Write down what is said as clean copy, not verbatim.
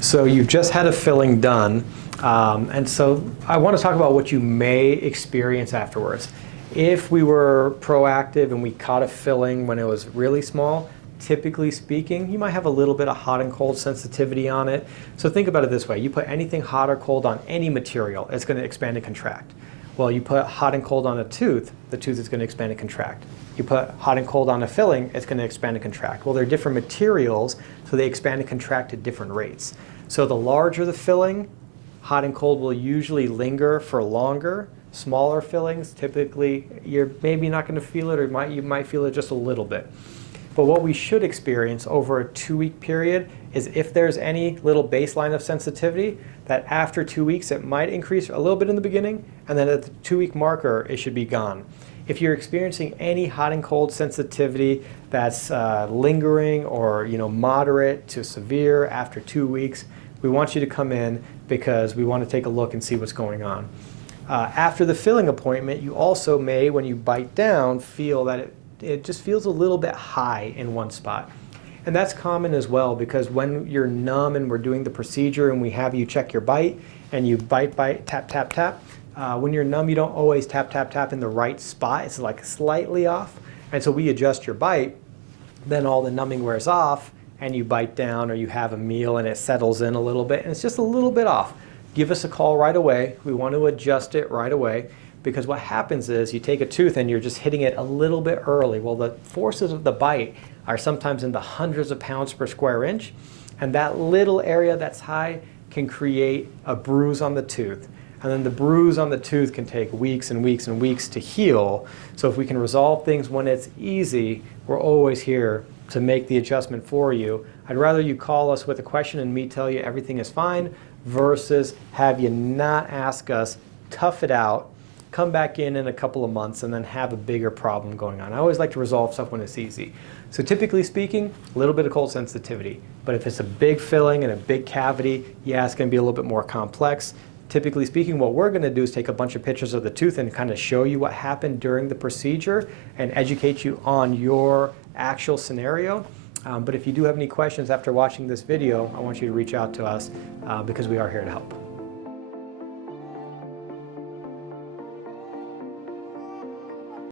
So you've just had a filling done, and so I want to talk about what you may experience afterwards. If we were proactive and we caught a filling when it was really small, typically speaking, you might have a little bit of hot and cold sensitivity on it. So think about it this way. You put anything hot or cold on any material, it's going to expand and contract. Well, you put hot and cold on a tooth, the tooth is going to expand and contract. You put hot and cold on a filling, it's going to expand and contract. Well, they're different materials, so they expand and contract at different rates. So the larger the filling, hot and cold will usually linger for longer. Smaller fillings, typically, you're maybe not going to feel it, or you might feel it just a little bit. But what we should experience over a 2-week period is if there's any little baseline of sensitivity, that after 2 weeks it might increase a little bit in the beginning, and then at the 2-week marker it should be gone. If you're experiencing any hot and cold sensitivity that's lingering or moderate to severe after 2 weeks, we want you to come in because we want to take a look and see what's going on. After the filling appointment, you also may, when you bite down, feel that it just feels a little bit high in one spot. And that's common as well, because when you're numb and we're doing the procedure and we have you check your bite and you bite, tap, tap, tap, when you're numb, you don't always tap, tap, tap in the right spot. It's like slightly off. And so we adjust your bite, then all the numbing wears off and you bite down, or you have a meal and it settles in a little bit and it's just a little bit off. Give us a call right away. We want to adjust it right away, because what happens is you take a tooth and you're just hitting it a little bit early. Well, the forces of the bite are sometimes in the hundreds of pounds per square inch, and that little area that's high can create a bruise on the tooth. And then the bruise on the tooth can take weeks and weeks and weeks to heal. So if we can resolve things when it's easy, we're always here to make the adjustment for you. I'd rather you call us with a question and me tell you everything is fine, versus have you not ask us, tough it out, come back in a couple of months, and then have a bigger problem going on. I always like to resolve stuff when it's easy. So typically speaking, a little bit of cold sensitivity. But if it's a big filling and a big cavity, yeah, it's going to be a little bit more complex. Typically speaking, what we're going to do is take a bunch of pictures of the tooth and kind of show you what happened during the procedure and educate you on your actual scenario. But if you do have any questions after watching this video, I want you to reach out to us because we are here to help.